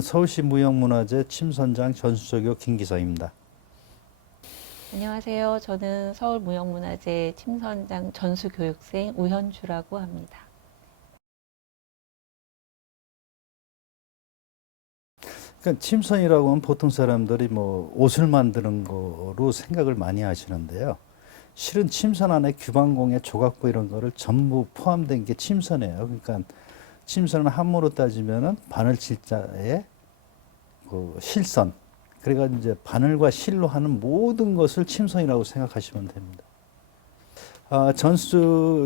저는 서울시 무형문화재 침선장 전수조교 김기성입니다. 안녕하세요. 저는 서울무형문화재 침선장 전수교육생 우현주라고 합니다. 그러니까 침선이라고 하면 보통 사람들이 뭐 옷을 만드는 거로 생각을 많이 하시는데요. 실은 침선 안에 규방공예, 조각부 이런 거를 전부 포함된 게 침선이에요. 그러니까 침선은 한문으로 따지면은 바늘 질자에 그 실선. 그래가 이제 바늘과 실로 하는 모든 것을 침선이라고 생각하시면 됩니다.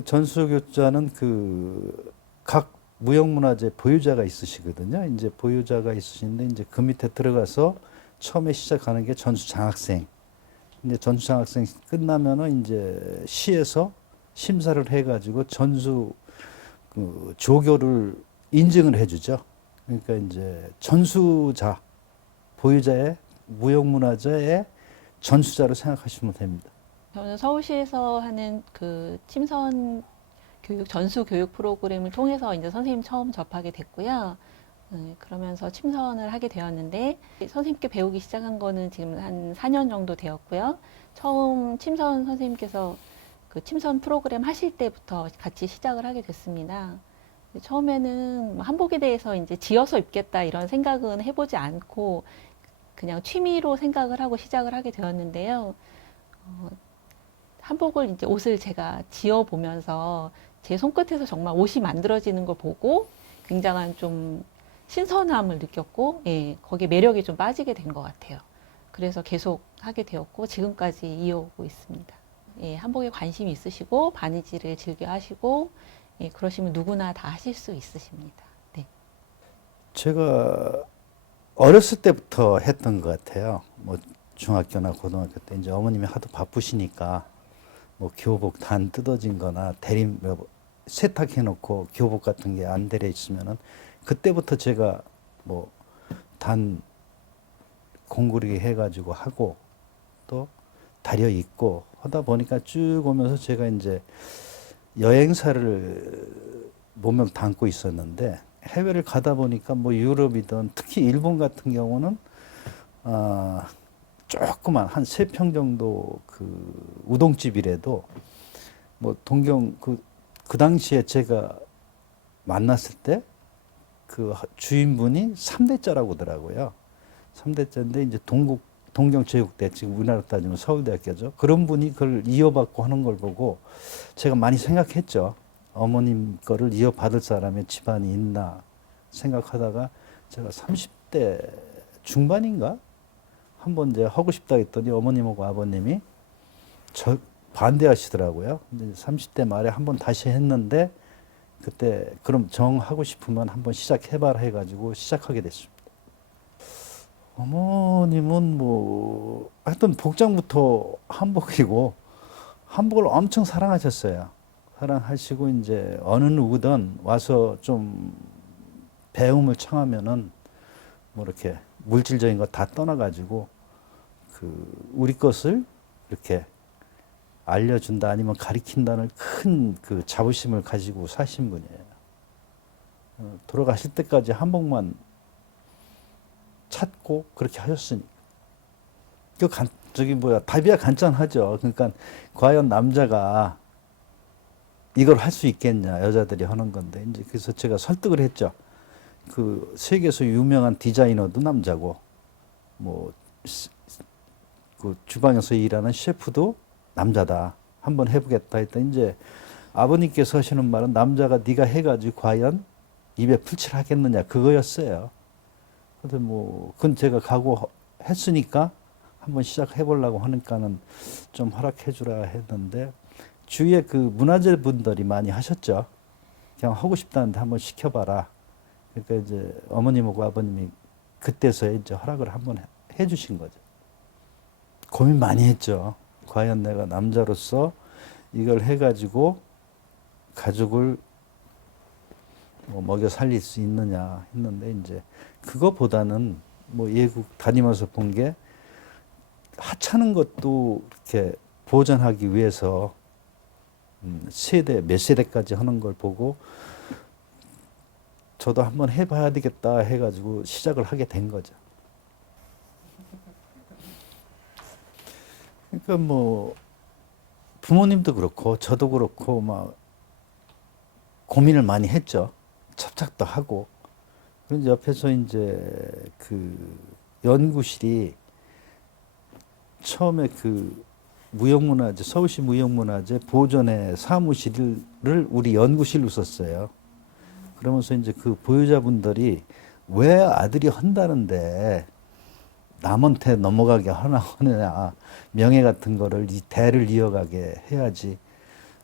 전수교자는 그 각 무형문화재 보유자가 있으시거든요. 이제 보유자가 있으신데 이제 그 밑에 들어가서 처음에 시작하는 게 전수장학생. 이제 전수장학생 끝나면은 이제 시에서 심사를 해가지고 전수 그 조교를 인증을 해주죠. 그러니까 이제 전수자 보유자의 무형문화재의 전수자로 생각하시면 됩니다. 저는 서울시에서 하는 그 침선 교육, 전수 교육 프로그램을 통해서 이제 선생님 처음 접하게 됐고요. 그러면서 침선을 하게 되었는데, 선생님께 배우기 시작한 거는 지금 한 4년 정도 되었고요. 처음 침선 선생님께서 그 침선 프로그램 하실 때부터 같이 시작을 하게 됐습니다. 처음에는 한복에 대해서 이제 지어서 입겠다 이런 생각은 해보지 않고 그냥 취미로 생각을 하고 시작을 하게 되었는데요. 한복을 이제 옷을 제가 지어 보면서 제 손끝에서 정말 옷이 만들어지는 걸 보고 굉장한 좀 신선함을 느꼈고, 예, 거기에 매력이 좀 빠지게 된 것 같아요. 그래서 계속 하게 되었고 지금까지 이어오고 있습니다. 예, 한복에 관심이 있으시고 바느질을 즐겨 하시고, 예, 그러시면 누구나 다 하실 수 있으십니다. 네. 제가 어렸을 때부터 했던 것 같아요. 뭐 중학교나 고등학교 때 이제 어머님이 하도 바쁘시니까 뭐 교복 단 뜯어진 거나 대림 세탁해 놓고 교복 같은 게 안 되려 있으면은 그때부터 제가 뭐 단 공구리게 해가지고 하고 또 다려 입고 하다 보니까 쭉 오면서 제가 이제 여행사를 몸을 담고 있었는데 해외를 가다 보니까 뭐 유럽이든 특히 일본 같은 경우는 조그만 한 3평 정도 그 우동집이라도 뭐 동경 그 당시에 제가 만났을 때 그 주인분이 3대자라고 하더라고요. 3대자인데 이제 동경체육대 지금 우리나라 따지면 서울대학교죠. 그런 분이 그걸 이어받고 하는 걸 보고 제가 많이 생각했죠. 어머님 거를 이어받을 사람의 집안이 있나 생각하다가 제가 30대 중반인가 한번 이제 하고 싶다 했더니 어머님하고 아버님이 저 반대하시더라고요. 근데 30대 말에 한번 다시 했는데 그때 그럼 정하고 싶으면 한번 시작해봐라 해가지고 시작하게 됐습니다. 어머님은 뭐 하여튼 복장부터 한복이고 한복을 엄청 사랑하셨어요. 사랑하시고 이제 어느 누구든 와서 좀 배움을 청하면은 뭐 이렇게 물질적인 거 다 떠나가지고 그 우리 것을 이렇게 알려준다 아니면 가리킨다는 큰 그 자부심을 가지고 사신 분이에요. 돌아가실 때까지 한복만 찾고 그렇게 하셨으니까. 저기 뭐야 답이야 간단하죠. 그러니까 과연 남자가 이걸 할 수 있겠냐 여자들이 하는 건데 이제 그래서 제가 설득을 했죠. 그 세계에서 유명한 디자이너도 남자고 뭐 그 주방에서 일하는 셰프도 남자다. 한번 해보겠다 했더니 이제 아버님께서 하시는 말은 남자가 네가 해가지고 과연 입에 풀칠하겠느냐 그거였어요. 근데 뭐 그건 제가 각오했으니까 한번 시작해보려고 하니까는 좀 허락해주라 했는데 주위에 그 문화재 분들이 많이 하셨죠. 그냥 하고 싶다는데 한번 시켜봐라. 그러니까 이제 어머님하고 아버님이 그때서야 이제 허락을 한번 해주신 거죠. 고민 많이 했죠. 과연 내가 남자로서 이걸 해가지고 가족을 뭐 먹여 살릴 수 있느냐 했는데 이제 그거보다는 뭐 외국 다니면서 본 게 하찮은 것도 이렇게 보존하기 위해서 몇 세대까지 하는 걸 보고 저도 한번 해봐야 되겠다 해가지고 시작을 하게 된 거죠. 그러니까 뭐 부모님도 그렇고 저도 그렇고 막 고민을 많이 했죠. chấp 착도 하고. 그런데 옆에서 이제 그 연구실이 처음에 그 무형문화재, 서울시 무형문화재 보존회 사무실을 우리 연구실로 썼어요. 그러면서 이제 그 보유자분들이 왜 아들이 한다는데 남한테 넘어가게 하느냐, 명예 같은 거를 이 대를 이어가게 해야지.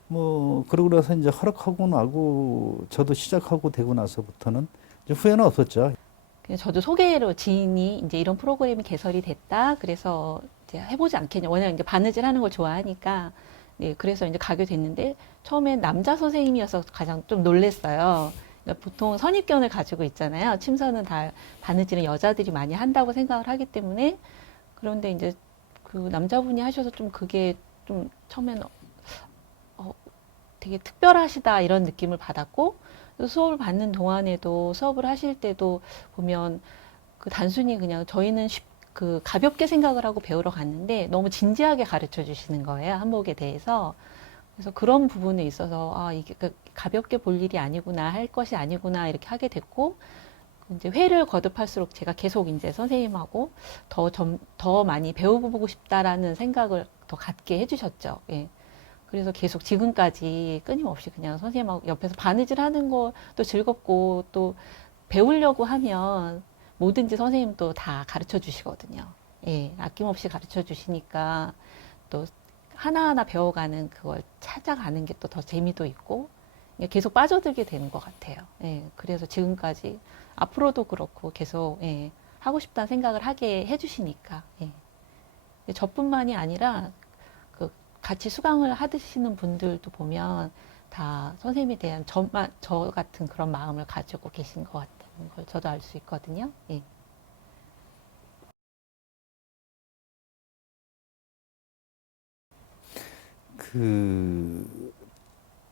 뭐 그러고 나서 이제 허락하고 나고 저도 시작하고 되고 나서부터는 이제 후회는 없었죠. 그래서 저도 소개로 지인이 이제 이런 프로그램이 개설이 됐다. 그래서 이제 해보지 않겠냐. 워낙 이제 바느질 하는 걸 좋아하니까. 네, 그래서 이제 가게 됐는데 처음엔 남자 선생님이어서 가장 좀 놀랬어요. 그러니까 보통 선입견을 가지고 있잖아요. 침선은 다 바느질은 여자들이 많이 한다고 생각을 하기 때문에 그런데 이제 그 남자분이 하셔서 좀 그게 좀 처음에는 되게 특별하시다 이런 느낌을 받았고 수업을 받는 동안에도 수업을 하실 때도 보면 그 단순히 그냥 저희는 그 가볍게 생각을 하고 배우러 갔는데 너무 진지하게 가르쳐 주시는 거예요. 한복에 대해서. 그래서 그런 부분에 있어서 아 이게 가볍게 볼 일이 아니구나 할 것이 아니구나 이렇게 하게 됐고 이제 회를 거듭할수록 제가 계속 이제 선생님하고 더 많이 배워보고 싶다라는 생각을 더 갖게 해주셨죠. 예. 그래서 계속 지금까지 끊임없이 그냥 선생님하고 옆에서 바느질 하는 것도 즐겁고 또 배우려고 하면 뭐든지 선생님도 다 가르쳐 주시거든요. 예, 아낌없이 가르쳐 주시니까 또 하나하나 배워가는 그걸 찾아가는 게 또 더 재미도 있고 계속 빠져들게 되는 것 같아요. 예, 그래서 지금까지 앞으로도 그렇고 계속 예, 하고 싶다는 생각을 하게 해주시니까 예. 저뿐만이 아니라 그 같이 수강을 하시는 분들도 보면 다 선생님에 대한 저 같은 그런 마음을 가지고 계신 것 같다는 걸 저도 알 수 있거든요. 예. 그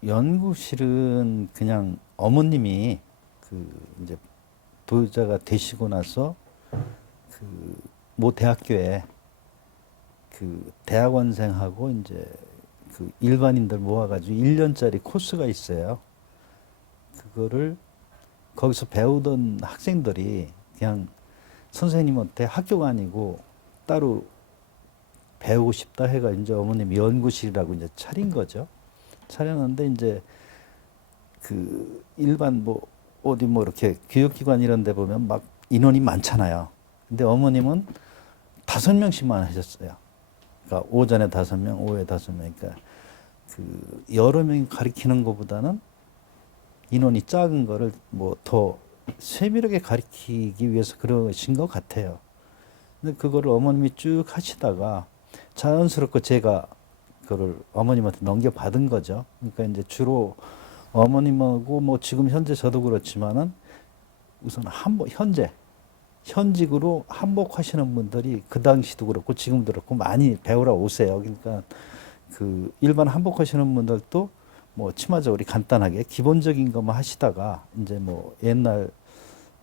연구실은 그냥 어머님이 그 이제 보유자가 되시고 나서 그 모 대학교에 그 대학원생하고 이제 그 일반인들 모아가지고 1년짜리 코스가 있어요. 그거를 거기서 배우던 학생들이 그냥 선생님한테 학교가 아니고 따로 배우고 싶다 해가 이제 어머님 연구실이라고 이제 차린 거죠. 차렸는데 이제 그 일반 뭐 어디 뭐 이렇게 교육기관 이런 데 보면 막 인원이 많잖아요. 근데 어머님은 5명씩만 하셨어요. 그러니까 오전에 5명, 오후에 5명. 그러니까 그 여러 명이 가르치는 것보다는 인원이 작은 거를 뭐 더 세밀하게 가르치기 위해서 그러신 것 같아요. 근데 그거를 어머님이 쭉 하시다가 자연스럽게 제가 그거를 어머님한테 넘겨받은 거죠. 그러니까 이제 주로 어머님하고 뭐 지금 현재 저도 그렇지만은 우선 현직으로 한복하시는 분들이 그 당시도 그렇고 지금도 그렇고 많이 배우러 오세요. 그러니까 그 일반 한복하시는 분들도 뭐 치마저고리 간단하게 기본적인 것만 하시다가 이제 뭐 옛날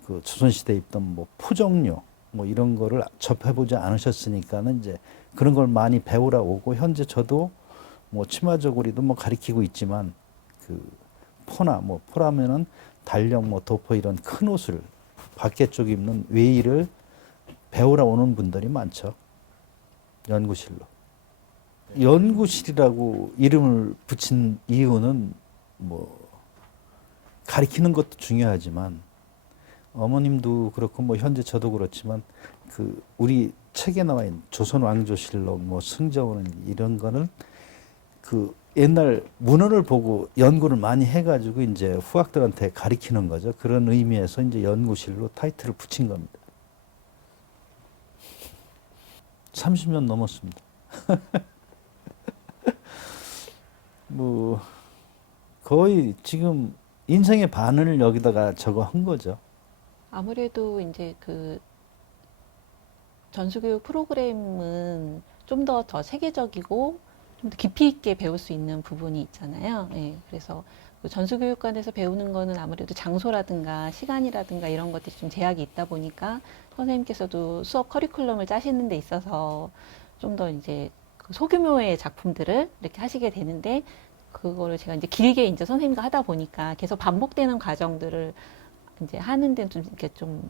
그 조선시대에 입던 뭐 포정류 뭐 이런 거를 접해보지 않으셨으니까는 이제 그런 걸 많이 배우러 오고 현재 저도 뭐 치마저고리도 뭐 가리키고 있지만 그 포라면은 달력 뭐 도포 이런 큰 옷을 밖에 쪽 입는 외의를 배우러 오는 분들이 많죠. 연구실로. 연구실이라고 이름을 붙인 이유는 뭐 가리키는 것도 중요하지만 어머님도 그렇고 뭐 현재 저도 그렇지만 그 우리 책에 나와 있는 조선 왕조실록 뭐 승정원 이런 거는 그 옛날 문헌을 보고 연구를 많이 해가지고 이제 후학들한테 가리키는 거죠. 그런 의미에서 이제 연구실로 타이틀을 붙인 겁니다. 30년 넘었습니다. 뭐 거의 지금 인생의 반을 여기다가 저거 한 거죠. 아무래도 이제 그 전수교육 프로그램은 좀 더 세계적이고 좀 더 깊이 있게 배울 수 있는 부분이 있잖아요. 예, 그래서 그 전수교육관에서 배우는 거는 아무래도 장소라든가 시간이라든가 이런 것들이 좀 제약이 있다 보니까 선생님께서도 수업 커리큘럼을 짜시는 데 있어서 좀 더 이제 그 소규모의 작품들을 이렇게 하시게 되는데, 그거를 제가 이제 길게 이제 선생님과 하다 보니까 계속 반복되는 과정들을 이제 하는 데는 좀 이렇게 좀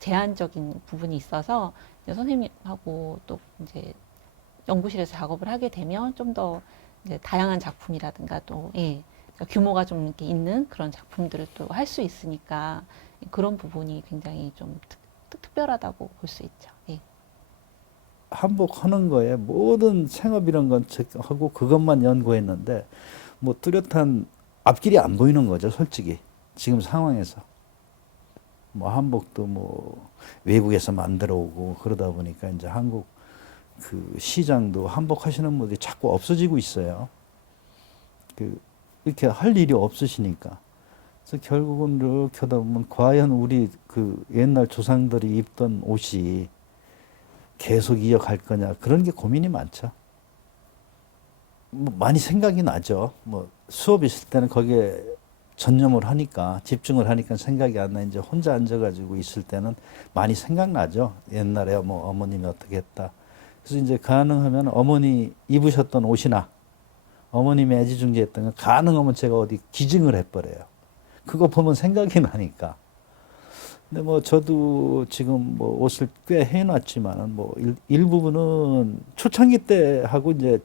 제한적인 부분이 있어서, 이제 선생님하고 또 이제 연구실에서 작업을 하게 되면 좀 더 다양한 작품이라든가 또, 예, 규모가 좀 이렇게 있는 그런 작품들을 또 할 수 있으니까 그런 부분이 굉장히 좀 특별하다고 볼 수 있죠. 예. 한복하는 거에 모든 생업 이런 건 하고 그것만 연구했는데 뭐 뚜렷한 앞길이 안 보이는 거죠, 솔직히. 지금 상황에서. 뭐 한복도 뭐 외국에서 만들어 오고 그러다 보니까 이제 한국 그 시장도 한복 하시는 분들이 자꾸 없어지고 있어요. 그 이렇게 할 일이 없으시니까. 그래서 결국은 이렇게 하다 보면 과연 우리 그 옛날 조상들이 입던 옷이 계속 이어갈 거냐 그런 게 고민이 많죠. 뭐 많이 생각이 나죠. 뭐 수업 있을 때는 거기에 전념을 하니까 집중을 하니까 생각이 안 나. 이제 혼자 앉아가지고 있을 때는 많이 생각나죠. 옛날에 뭐 어머님이 어떻게 했다. 그래서 이제 가능하면 어머니 입으셨던 옷이나 어머님이 애지중지했던 거 가능하면 제가 어디 기증을 해버려요. 그거 보면 생각이 나니까. 근데 뭐 저도 지금 뭐 옷을 꽤 해놨지만은 뭐 일부분은 초창기 때 하고 이제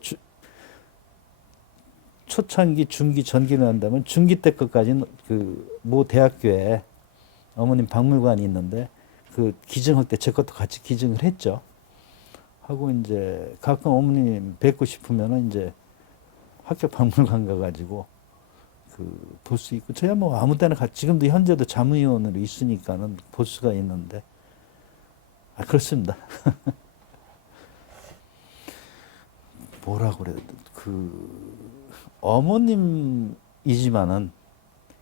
초창기, 중기, 전기를 한다면 중기 때 것까지는 그 모 대학교에 어머님 박물관이 있는데 그 기증할 때 제 것도 같이 기증을 했죠. 하고 이제 가끔 어머님 뵙고 싶으면은 이제 학교 박물관 가가지고 그 볼 수 있고 저야 뭐 아무 때나 지금도 현재도 자문위원으로 있으니까는 볼 수가 있는데 그렇습니다. 뭐라 그래야 돼? 그 어머님이지만은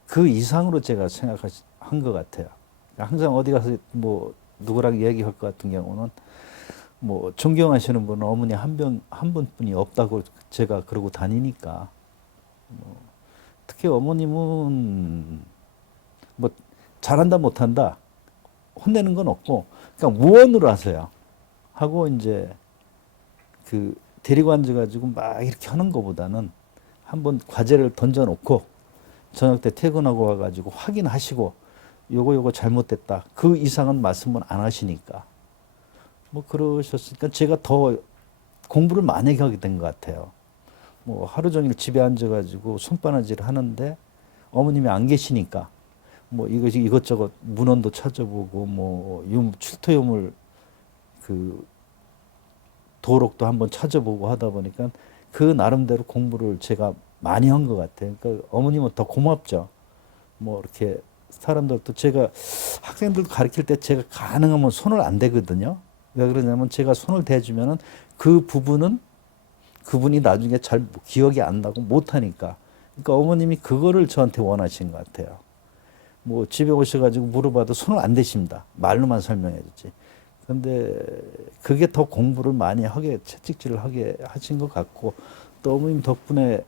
그 이상으로 제가 생각한 것 같아요. 항상 어디 가서 뭐 누구랑 얘기할 것 같은 경우는 뭐 존경하시는 분은 어머니 한 분뿐이 없다고 제가 그러고 다니니까 뭐 특히 어머님은 뭐 잘한다 못한다 혼내는 건 없고 그냥 무언으로 하세요. 하고 이제 그 데리고 앉아가지고 막 이렇게 하는 것보다는 한번 과제를 던져놓고 저녁 때 퇴근하고 와가지고 확인하시고 요거 잘못됐다. 그 이상은 말씀은 안 하시니까. 뭐 그러셨으니까 제가 더 공부를 많이 하게 된 것 같아요. 뭐 하루 종일 집에 앉아가지고 손바느질을 하는데 어머님이 안 계시니까 뭐 이것저것 문헌도 찾아보고 뭐 출토 유물 그 도록도 한번 찾아보고 하다 보니까 그 나름대로 공부를 제가 많이 한 것 같아요. 그러니까 어머님은 더 고맙죠. 뭐 이렇게 사람들도 제가 학생들 가르칠 때 제가 가능하면 손을 안 대거든요. 왜 그러냐면 제가 손을 대주면은 그 부분은 그분이 나중에 잘 기억이 안 나고 못 하니까. 그러니까 어머님이 그거를 저한테 원하신 것 같아요. 뭐 집에 오셔가지고 물어봐도 손을 안 대십니다. 말로만 설명해 주지. 근데 그게 더 공부를 많이 하게 채찍질을 하게 하신 것 같고 또 어머님 덕분에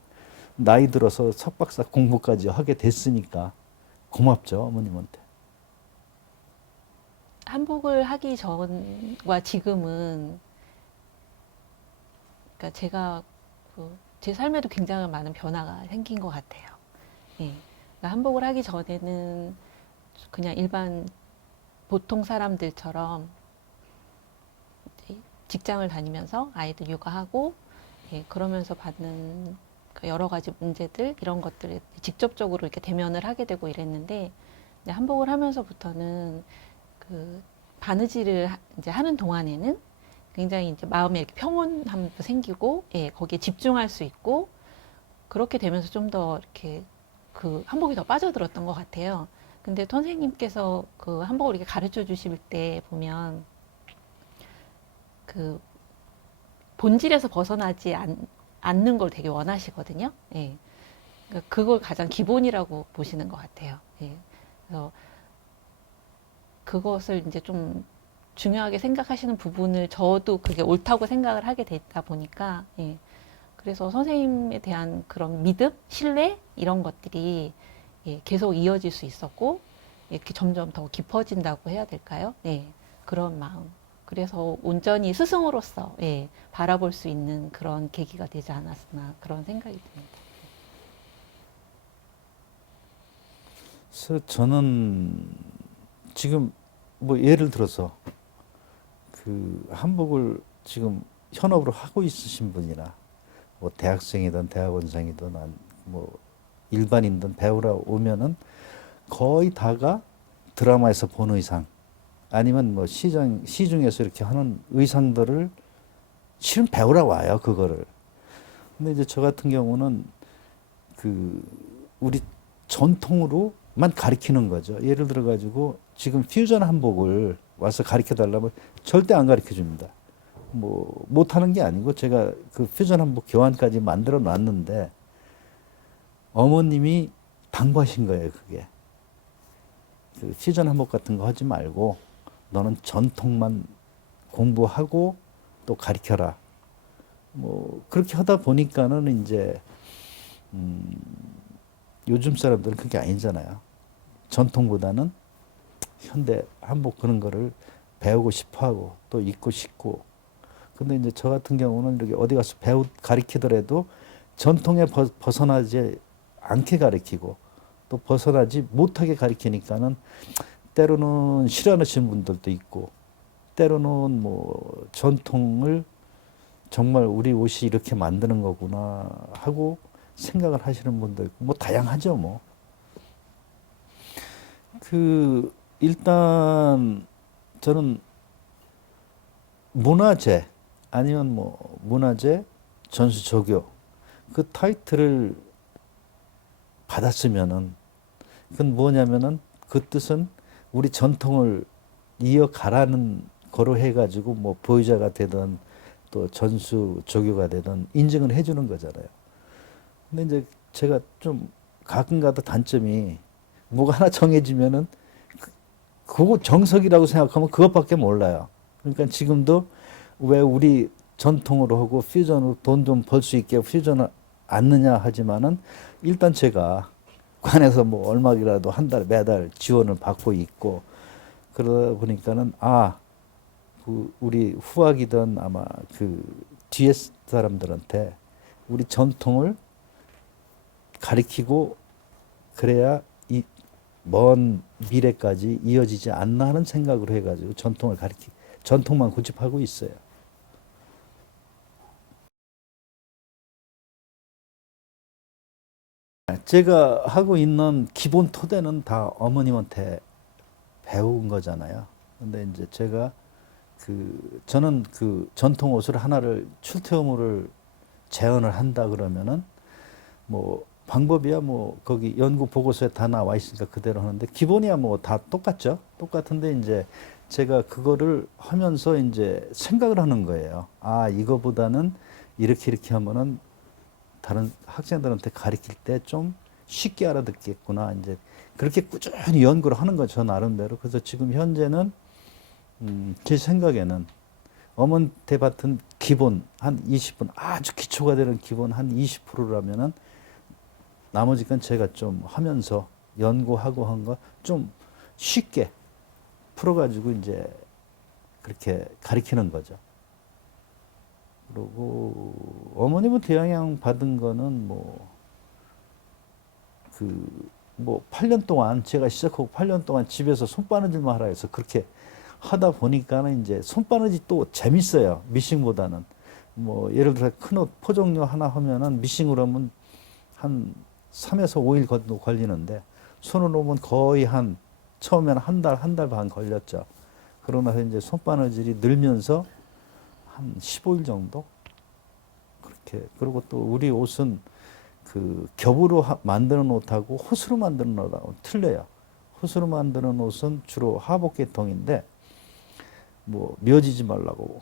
나이 들어서 석박사 공부까지 하게 됐으니까 고맙죠 어머님한테. 한복을 하기 전과 지금은, 그러니까 제가 제 삶에도 굉장히 많은 변화가 생긴 것 같아요. 예. 그러니까 한복을 하기 전에는 그냥 일반 보통 사람들처럼 직장을 다니면서 아이들 육아하고, 예, 그러면서 받는 그 여러 가지 문제들 이런 것들을 직접적으로 이렇게 대면을 하게 되고 이랬는데, 이제 한복을 하면서부터는 그 바느질을 이제 하는 동안에는 굉장히 이제 마음에 이렇게 평온함도 생기고, 예, 거기에 집중할 수 있고, 그렇게 되면서 좀 더 이렇게 그 한복이 더 빠져들었던 것 같아요. 근데 선생님께서 그 한복을 이렇게 가르쳐 주실 때 보면 그 본질에서 벗어나지 않는 걸 되게 원하시거든요. 예. 그러니까 그걸 가장 기본이라고 보시는 것 같아요. 예. 그래서 그것을 이제 좀 중요하게 생각하시는 부분을 저도 그게 옳다고 생각을 하게 됐다 보니까, 예. 그래서 선생님에 대한 그런 믿음, 신뢰 이런 것들이 예, 계속 이어질 수 있었고 이렇게 점점 더 깊어진다고 해야 될까요? 네, 그런 마음. 그래서 온전히 스승으로서 예, 바라볼 수 있는 그런 계기가 되지 않았나 그런 생각이 듭니다. 그래서 저는 지금 뭐 예를 들어서 그 한복을 지금 현업으로 하고 있으신 분이나 뭐 대학생이든 대학원생이든 뭐 일반인든 배우러 오면은 거의 다가 드라마에서 본 의상 아니면 뭐 시중에서 이렇게 하는 의상들을 실은 배우러 와요, 그거를. 근데 이제 저 같은 경우는 그 우리 전통으로만 가리키는 거죠. 예를 들어 가지고 지금 퓨전 한복을 와서 가르쳐 달라면 절대 안 가르쳐 줍니다. 뭐 못하는 게 아니고 제가 그 퓨전 한복 교환까지 만들어 놨는데 어머님이 당부하신 거예요, 그게. 그 퓨전 한복 같은 거 하지 말고 너는 전통만 공부하고 또 가르쳐라. 뭐 그렇게 하다 보니까는 이제 요즘 사람들은 그게 아니잖아요. 전통보다는 현대 한복 그런 거를 배우고 싶어 하고 또 입고 싶고. 근데 이제 저 같은 경우는 이렇게 어디 가서 가르치더라도 전통에 벗어나지 않게 가르치고 또 벗어나지 못하게 가르치니까는 때로는 싫어하시는 분들도 있고 때로는 뭐 전통을 정말 우리 옷이 이렇게 만드는 거구나 하고 생각을 하시는 분도 있고 뭐 다양하죠 뭐. 그 일단 저는 문화재 아니면 뭐 문화재 전수조교 그 타이틀을 받았으면은 그건 뭐냐면은 그 뜻은 우리 전통을 이어가라는 거로 해가지고 뭐 보유자가 되든 또 전수조교가 되든 인증을 해주는 거잖아요. 근데 이제 제가 좀 가끔가다 단점이 뭐가 하나 정해지면은 그거 정석이라고 생각하면 그것밖에 몰라요. 그러니까 지금도 왜 우리 전통으로 하고 퓨전으로 돈 좀 벌 수 있게 퓨전을 않느냐 하지만은 일단 제가 관에서 뭐 얼마라도 한 달 매달 지원을 받고 있고 그러다 보니까는 그 우리 후학이든 아마 그 뒤에 사람들한테 우리 전통을 가리키고 그래야 이 먼 미래까지 이어지지 않나 하는 생각으로 해가지고 전통만 고집하고 있어요. 제가 하고 있는 기본 토대는 다 어머님한테 배운 거잖아요. 근데 이제 제가 저는 그 전통 옷을 하나를 출퇴음을 재현을 한다 그러면은 뭐 방법이야 뭐 거기 연구 보고서에 다 나와 있으니까 그대로 하는데 기본이야 뭐 다 똑같죠. 똑같은데 이제 제가 그거를 하면서 이제 생각을 하는 거예요. 이거보다는 이렇게 하면은 다른 학생들한테 가르칠 때 좀 쉽게 알아듣겠구나. 이제 그렇게 꾸준히 연구를 하는 거죠, 나름대로. 그래서 지금 현재는 제 생각에는 어머니한테 받은 기본 한 20분, 아주 기초가 되는 기본 한 20%라면은 나머지 건 제가 좀 하면서 연구하고 한 거 좀 쉽게 풀어가지고 이제 그렇게 가리키는 거죠. 그리고 어머님한테 영향 받은 거는 뭐 8년 동안 제가 시작하고 8년 동안 집에서 손바느질만 하라 해서 그렇게 하다 보니까는 이제 손바느질 또 재밌어요. 미싱보다는. 뭐 예를 들어 큰 옷 포종료 하나 하면은 미싱으로 하면 한 3에서 5일 걸리는데 손으로 오면 거의 처음에는 한 달 반 걸렸죠. 그러고 나서 이제 손바느질이 늘면서 한 15일 정도? 그렇게. 그리고 또 우리 옷은 그 겹으로 만드는 옷하고 호스로 만드는 옷하고 틀려요. 호스로 만드는 옷은 주로 하복계통인데 뭐 묘지지 말라고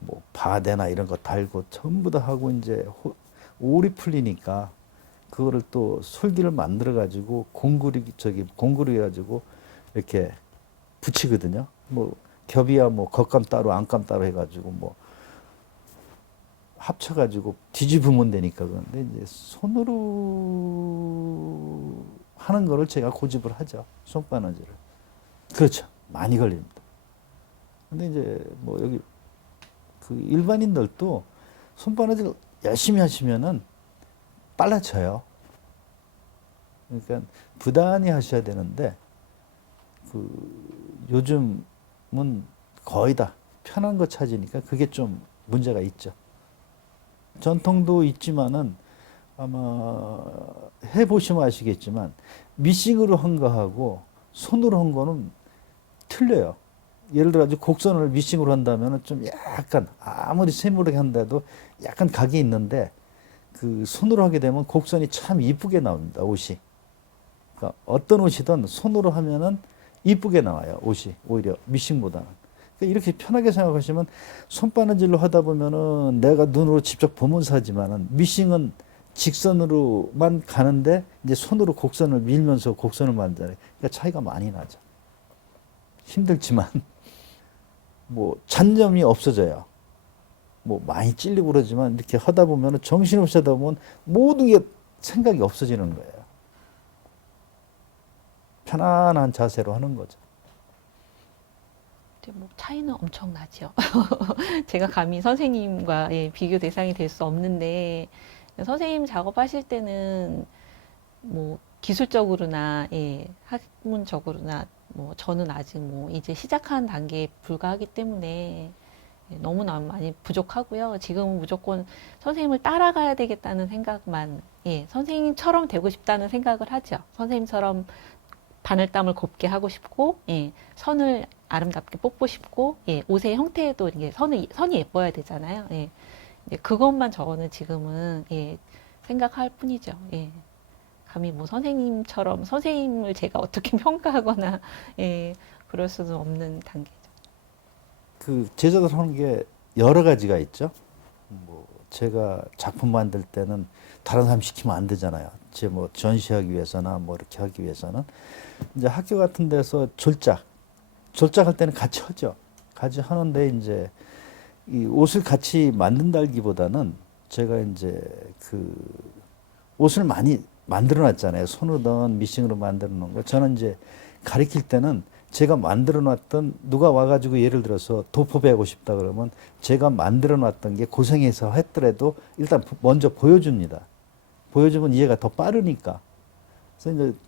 뭐 바대나 이런 거 달고 전부 다 하고 이제 올이 풀리니까 그거를 또 솔기를 만들어 가지고 공구리 가지고 이렇게 붙이거든요. 뭐 겹이야 뭐 겉감 따로 안감 따로 해가지고 뭐 합쳐가지고 뒤집으면 되니까. 그런데 이제 손으로 하는 거를 제가 고집을 하죠. 손바느질을. 그렇죠. 많이 걸립니다. 근데 이제 뭐 여기 그 일반인들도 손바느질 열심히 하시면은 빨라져요. 그러니까 부단히 하셔야 되는데 그 요즘은 거의 다 편한 거 찾으니까 그게 좀 문제가 있죠. 전통도 있지만은 아마 해보시면 아시겠지만 미싱으로 한 거하고 손으로 한 거는 틀려요. 예를 들어 아주 곡선을 미싱으로 한다면은 좀 약간 아무리 세밀하게 한다도 약간 각이 있는데 그 손으로 하게 되면 곡선이 참 이쁘게 나옵니다. 옷이. 그러니까 어떤 옷이든 손으로 하면은 이쁘게 나와요. 옷이 오히려 미싱보다는. 그러니까 이렇게 편하게 생각하시면 손바느질로 하다 보면은 내가 눈으로 직접 보면서 하지만은 미싱은 직선으로만 가는데 이제 손으로 곡선을 밀면서 곡선을 만드는 그러니까 차이가 많이 나죠. 힘들지만 뭐 잔점이 없어져요. 뭐 많이 찔리고 그러지만 이렇게 하다 보면은 정신없이 하다 보면 모든 게 생각이 없어지는 거예요. 편안한 자세로 하는 거죠. 근데 뭐 차이는 엄청나죠. 제가 감히 선생님과 예, 비교 대상이 될 수 없는데 선생님 작업하실 때는 뭐 기술적으로나 예, 학문적으로나 뭐 저는 아직 뭐 이제 시작한 단계에 불과하기 때문에 예, 너무나 많이 부족하고요. 지금은 무조건 선생님을 따라가야 되겠다는 생각만 예, 선생님처럼 되고 싶다는 생각을 하죠. 선생님처럼 바늘땀을 곱게 하고 싶고 예, 선을 아름답게 뽑고 싶고 예, 옷의 형태에도 이게 선이 예뻐야 되잖아요. 예, 이제 그것만 저는 지금은 예, 생각할 뿐이죠. 예. 감히 뭐 선생님처럼 선생님을 제가 어떻게 평가하거나 예, 그럴 수는 없는 단계죠. 그 제자들 하는 게 여러 가지가 있죠. 뭐 제가 작품 만들 때는 다른 사람 시키면 안 되잖아요. 제 뭐 전시하기 위해서나 뭐 이렇게 하기 위해서는 이제 학교 같은 데서 졸작할 때는 같이 하죠. 같이 하는데 이제 이 옷을 같이 만든다기보다는 제가 이제 그 옷을 많이 만들어 놨잖아요. 손으로든 미싱으로 만들어 놓은 거. 저는 이제 가르칠 때는 제가 만들어 놨던 누가 와가지고 예를 들어서 도포 배우고 싶다 그러면 제가 만들어 놨던 게 고생해서 했더라도 일단 먼저 보여줍니다. 보여주면 이해가 더 빠르니까. 그래서 이제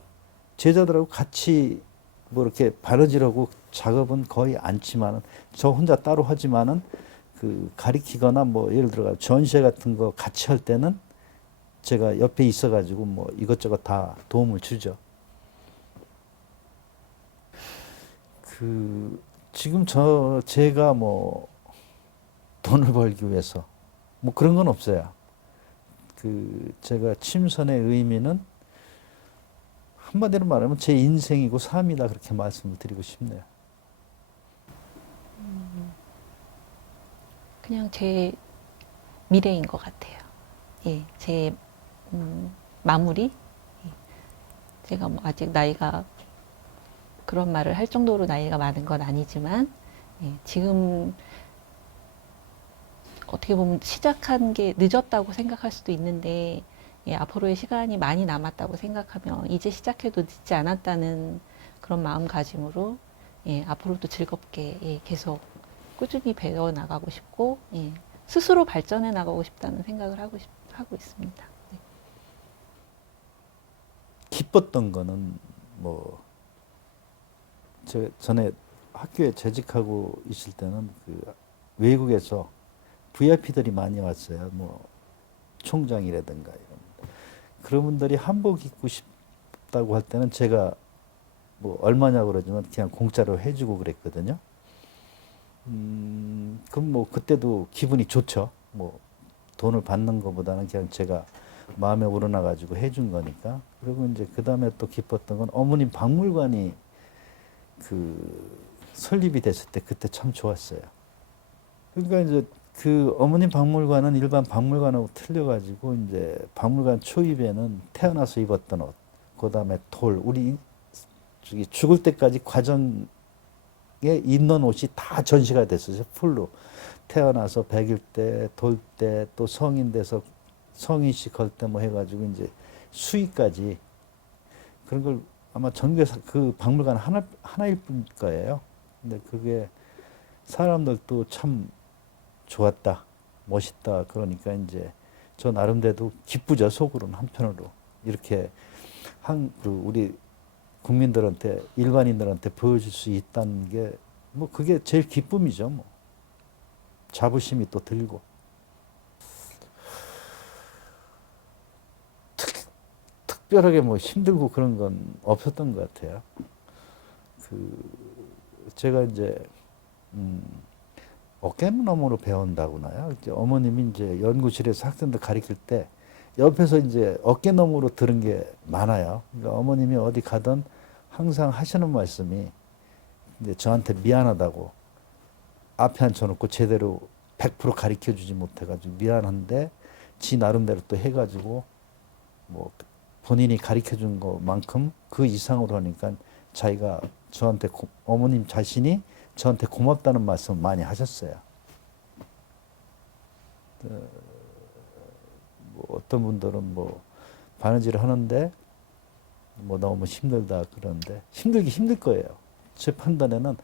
제자들하고 같이 뭐 이렇게 바느질하고 작업은 거의 않지만은 저 혼자 따로 하지만은 그 가리키거나 뭐 예를 들어 전시회 같은 거 같이 할 때는 제가 옆에 있어가지고 뭐 이것저것 다 도움을 주죠. 그 지금 제가 뭐 돈을 벌기 위해서 뭐 그런 건 없어요. 그 제가 침선의 의미는 한마디로 말하면 제 인생이고 삶이다 그렇게 말씀을 드리고 싶네요. 그냥 제 미래인 것 같아요. 예, 제 마무리. 예, 제가 뭐 아직 나이가 그런 말을 할 정도로 나이가 많은 건 아니지만 예, 지금 어떻게 보면 시작한 게 늦었다고 생각할 수도 있는데 예, 앞으로의 시간이 많이 남았다고 생각하면 이제 시작해도 늦지 않았다는 그런 마음가짐으로 예, 앞으로도 즐겁게 예, 계속 꾸준히 배워 나가고 싶고 예, 스스로 발전해 나가고 싶다는 생각을 하고 있습니다. 네. 기뻤던 거는 뭐 제가 전에 학교에 재직하고 있을 때는 그 외국에서 VIP들이 많이 왔어요. 뭐 총장이라든가 이런 그런 분들이 한복 입고 싶다고 할 때는 제가 뭐 얼마냐고 그러지만 그냥 공짜로 해주고 그랬거든요. 그럼 뭐 그때도 기분이 좋죠. 뭐 돈을 받는 것보다는 그냥 제가 마음에 우러나가지고 해준 거니까. 그리고 이제 그 다음에 또 기뻤던 건 어머님 박물관이 그 설립이 됐을 때 그때 참 좋았어요. 그러니까 이제 그 어머님 박물관은 일반 박물관하고 틀려가지고 이제 박물관 초입에는 태어나서 입었던 옷, 그 다음에 돌, 우리 저기 죽을 때까지 과정 있는 옷이 다 전시가 됐어요. 풀로. 태어나서 100일 때, 돌 때, 또 성인 돼서 성인식 걸 때 뭐 해가지고 이제 수의까지 그런 걸 아마 전국에서 그 박물관 하나일 거예요. 근데 그게 사람들도 참 좋았다, 멋있다. 그러니까 이제 저 나름대로 기쁘죠. 속으로는 한편으로. 이렇게 우리 국민들한테, 일반인들한테 보여줄 수 있다는 게 뭐 그게 제일 기쁨이죠. 뭐. 자부심이 또 들고. 특별하게 뭐 힘들고 그런 건 없었던 것 같아요. 제가 이제 어깨너머로 배운다고나요. 이제 어머님이 이제 연구실에서 학생들 가르칠 때 옆에서 이제 어깨너머로 들은 게 많아요. 그러니까 어머님이 어디 가든 항상 하시는 말씀이 이제 저한테 미안하다고, 앞에 앉혀놓고 제대로 100% 가르쳐 주지 못해가지고 미안한데 지 나름대로 또 해가지고 뭐 본인이 가르쳐 준 것만큼 그 이상으로 하니까 자기가 저한테 어머님 자신이 저한테 고맙다는 말씀 많이 하셨어요. 뭐 어떤 분들은 뭐 바느질을 하는데 뭐 너무 힘들다 그러는데 힘들기 힘들 거예요. 제 판단에는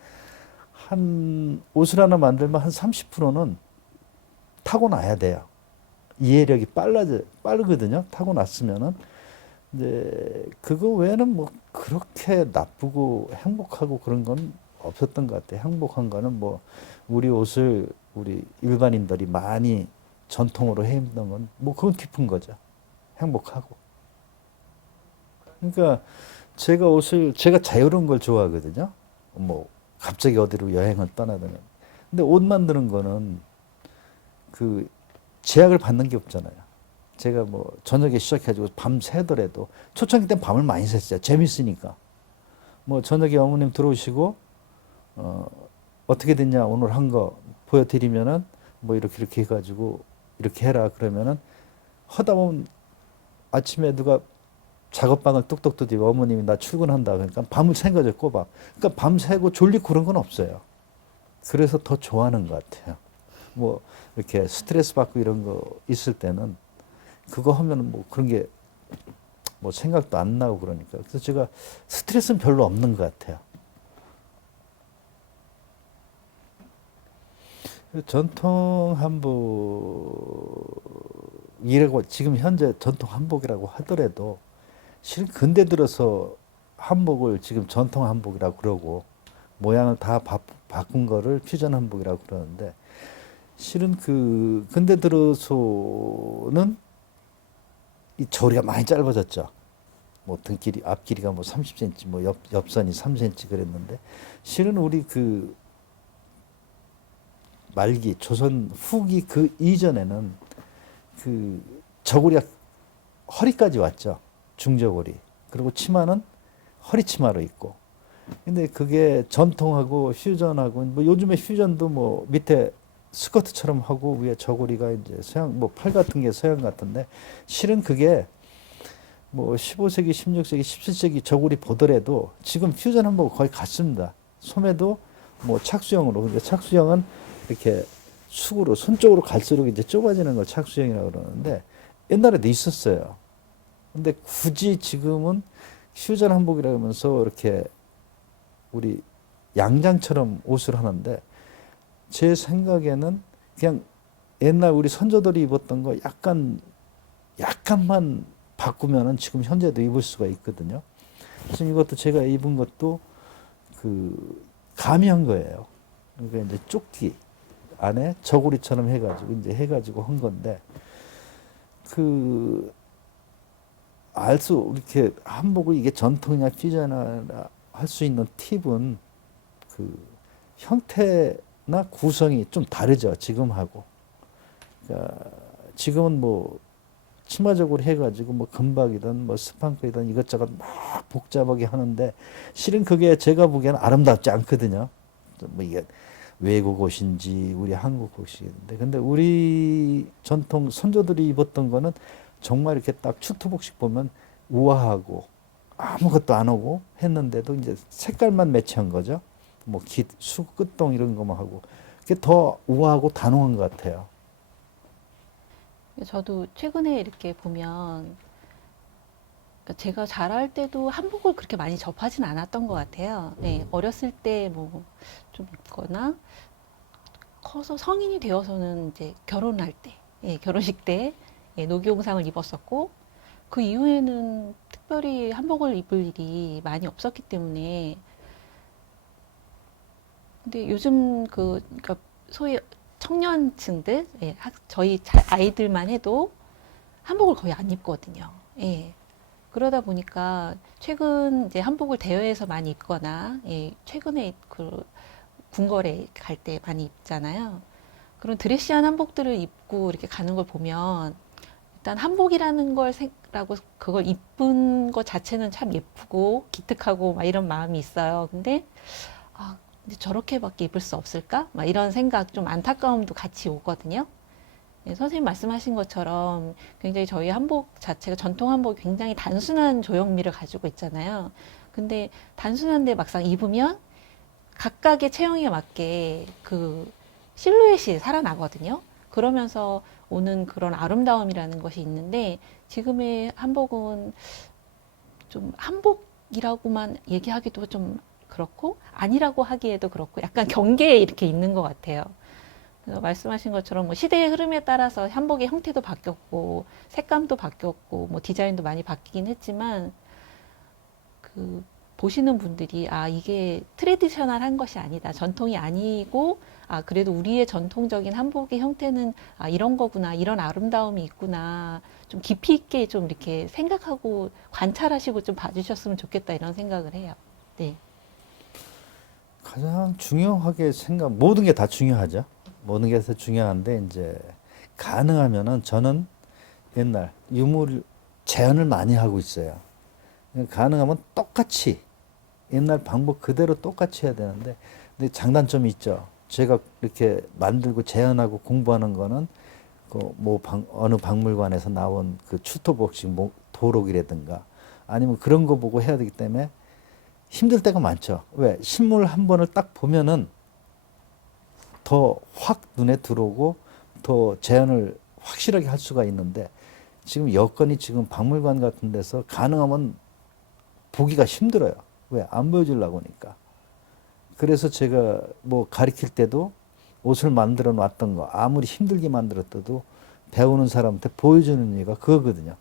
한 옷을 하나 만들면 한 30%는 타고나야 돼요. 이해력이 빠르거든요. 타고났으면은. 근데 그거 외에는 뭐 그렇게 나쁘고 행복하고 그런 건 없었던 것 같아요. 행복한 거는 뭐 우리 옷을 우리 일반인들이 많이 전통으로 해 입는 건 뭐 그건 기쁜 거죠. 행복하고. 그러니까 제가 자유로운 걸 좋아하거든요. 뭐 갑자기 어디로 여행을 떠나든. 근데 옷 만드는 거는 그 제약을 받는 게 없잖아요. 제가 뭐 저녁에 시작해가지고 밤 새더라도 초창기 때 밤을 많이 샜어요. 재밌으니까. 뭐 저녁에 어머님 들어오시고 어떻게 됐냐 오늘 한 거 보여드리면은 뭐 이렇게 해가지고 이렇게 해라 그러면은 하다 보면 아침에 누가 작업방을 뚝뚝 두드리고 어머님이 나 출근한다 그러니까 밤을 샌 거죠. 꼬박. 그러니까 밤 새고 졸리고 그런 건 없어요. 그래서 더 좋아하는 것 같아요. 뭐 이렇게 스트레스 받고 이런 거 있을 때는 그거 하면은 뭐 그런 게 뭐 생각도 안 나고 그러니까. 그래서 제가 스트레스는 별로 없는 것 같아요. 전통 한복이라고 지금 현재 전통 한복이라고 하더라도 실은 근대 들어서 한복을 지금 전통 한복이라고 그러고 모양을 다 바꾼 거를 퓨전 한복이라고 그러는데 실은 그 근대 들어서는 이 저리가 많이 짧아졌죠. 뭐 등길이 앞길이가 뭐 30cm, 뭐 옆선이 3cm 그랬는데 실은 우리 그 말기 조선 후기 그 이전에는 그 저고리가 허리까지 왔죠. 중저고리. 그리고 치마는 허리 치마로 입고. 근데 그게 전통하고 퓨전하고 뭐 요즘에 퓨전도 뭐 밑에 스커트처럼 하고 위에 저고리가 이제 서양 뭐 팔 같은 게 서양 같은데 실은 그게 뭐 15세기, 16세기, 17세기 저고리 보더라도 지금 퓨전 한복 거의 같습니다. 소매도 뭐 착수형으로. 근데 착수형은 이렇게 숙으로 손 쪽으로 갈수록 이제 좁아지는 걸 착수형이라고 그러는데 옛날에도 있었어요. 근데 굳이 지금은 퓨전 한복이라고 하면서 이렇게 우리 양장처럼 옷을 하는데 제 생각에는 그냥 옛날 우리 선조들이 입었던 거 약간만 바꾸면은 지금 현재도 입을 수가 있거든요. 그래서 이것도 제가 입은 것도 그 가미한 거예요. 그러니까 이제 조끼 안에 저고리처럼 해가지고 한 건데 이렇게 한복을 이게 전통이냐 퓨전이냐 할 수 있는 팁은 그 형태나 구성이 좀 다르죠. 지금하고. 그러니까 지금은 뭐 치마적으로 해가지고 뭐 금박이든 뭐 스판크이든 이것저것 막 복잡하게 하는데 실은 그게 제가 보기에는 아름답지 않거든요. 뭐 이게 외국 옷인지 우리 한국 옷인데 근데 우리 전통 선조들이 입었던 거는 정말 이렇게 딱 추트복식 보면 우아하고 아무것도 안 하고 했는데도 이제 색깔만 매치한 거죠. 뭐 수끝동 이런 거만 하고 그게 더 우아하고 단호한 것 같아요. 저도 최근에 이렇게 보면 그러니까 제가 자랄 때도 한복을 그렇게 많이 접하진 않았던 것 같아요. 네, 어렸을 때 뭐 좀 입거나 커서 성인이 되어서는 이제 결혼할 때, 예, 결혼식 때 예, 녹용상을 입었었고 그 이후에는 특별히 한복을 입을 일이 많이 없었기 때문에 근데 요즘 그러니까 소위 청년층들, 예, 저희 아이들만 해도 한복을 거의 안 입거든요. 예. 그러다 보니까 최근 이제 한복을 대여해서 많이 입거나, 예, 최근에 그 궁궐에 갈 때 많이 입잖아요. 그런 드레시한 한복들을 입고 이렇게 가는 걸 보면 일단 한복이라는 라고 그걸 입은 것 자체는 참 예쁘고 기특하고 막 이런 마음이 있어요. 근데 아, 근데 저렇게밖에 입을 수 없을까? 막 이런 생각, 좀 안타까움도 같이 오거든요. 네, 선생님 말씀하신 것처럼 굉장히 저희 한복 자체가 전통 한복이 굉장히 단순한 조형미를 가지고 있잖아요. 근데 단순한데 막상 입으면 각각의 체형에 맞게 그 실루엣이 살아나거든요. 그러면서 오는 그런 아름다움이라는 것이 있는데 지금의 한복은 좀 한복이라고만 얘기하기도 좀 그렇고 아니라고 하기에도 그렇고 약간 경계에 이렇게 있는 것 같아요. 말씀하신 것처럼 뭐 시대의 흐름에 따라서 한복의 형태도 바뀌었고 색감도 바뀌었고 뭐 디자인도 많이 바뀌긴 했지만 그 보시는 분들이 아 이게 트레디셔널한 것이 아니다 전통이 아니고 아 그래도 우리의 전통적인 한복의 형태는 아 이런 거구나 이런 아름다움이 있구나 좀 깊이 있게 좀 이렇게 생각하고 관찰하시고 좀 봐주셨으면 좋겠다 이런 생각을 해요. 네. 가장 중요하게 모든 게 다 중요하죠. 모든 게 다 중요한데 이제 가능하면은 저는 옛날 유물 재현을 많이 하고 있어요. 가능하면 똑같이 옛날 방법 그대로 똑같이 해야 되는데 근데 장단점이 있죠. 제가 이렇게 만들고 재현하고 공부하는 거는 그뭐 어느 박물관에서 나온 그 추토복식 도록이라든가 아니면 그런 거 보고 해야 되기 때문에 힘들 때가 많죠. 왜? 실물 한 번을 딱 보면은 더 확 눈에 들어오고 더 재현을 확실하게 할 수가 있는데 지금 여건이 지금 박물관 같은 데서 가능하면 보기가 힘들어요. 왜? 안 보여주려고 하니까. 그래서 제가 뭐 가르칠 때도 옷을 만들어 놨던 거 아무리 힘들게 만들었어도 배우는 사람한테 보여주는 이유가 그거거든요.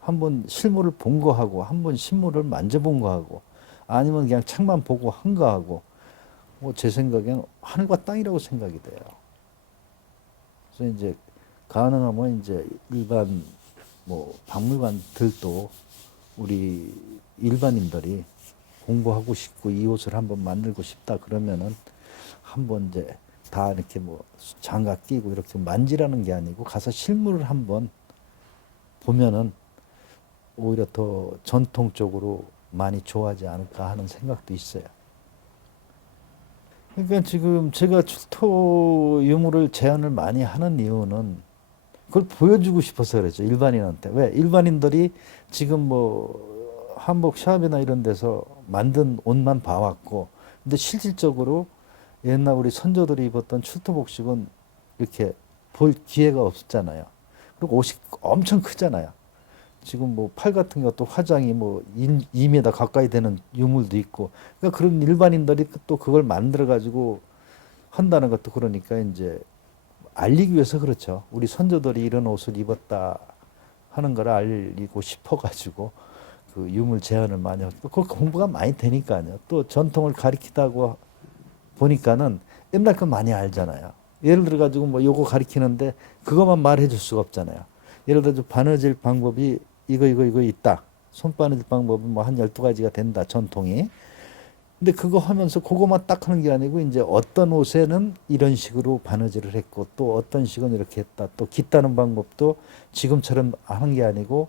한번 실물을 본 거 하고 한번 실물을 만져본 거 하고 아니면 그냥 책만 보고 한 거 하고 뭐 제 생각엔 하늘과 땅이라고 생각이 돼요. 그래서 이제 가능하면 이제 일반 뭐 박물관들도 우리 일반인들이 공부하고 싶고 이 옷을 한번 만들고 싶다 그러면은 한번 이제 다 이렇게 뭐 장갑 끼고 이렇게 만지라는 게 아니고 가서 실물을 한번 보면은 오히려 더 전통적으로 많이 좋아하지 않을까 하는 생각도 있어요. 그러니까 지금 제가 출토 유물을 제안을 많이 하는 이유는 그걸 보여주고 싶어서 그랬죠. 일반인한테. 왜? 일반인들이 지금 뭐 한복 샵이나 이런 데서 만든 옷만 봐왔고 근데 실질적으로 옛날 우리 선조들이 입었던 출토복식은 이렇게 볼 기회가 없었잖아요. 그리고 옷이 엄청 크잖아요. 지금 뭐 팔 같은 것도 화장이 뭐 2m 가까이 되는 유물도 있고 그러니까 그런 일반인들이 또 그걸 만들어 가지고 한다는 것도 그러니까 이제 알리기 위해서 그렇죠. 우리 선조들이 이런 옷을 입었다 하는 걸 알리고 싶어 가지고 그 유물 제한을 많이 하고 그 공부가 많이 되니까요. 또 전통을 가리키다고 보니까는 옛날 거 많이 알잖아요. 예를 들어 가지고 뭐 요거 가리키는데 그것만 말해 줄 수가 없잖아요. 예를 들어 바느질 방법이 이거 있다. 손바느질 방법은 뭐 한 12가지가 된다. 전통이. 근데 그거 하면서 그거만 딱 하는 게 아니고 이제 어떤 옷에는 이런 식으로 바느질을 했고 또 어떤 식은 이렇게 했다. 또 깃다는 방법도 지금처럼 하는 게 아니고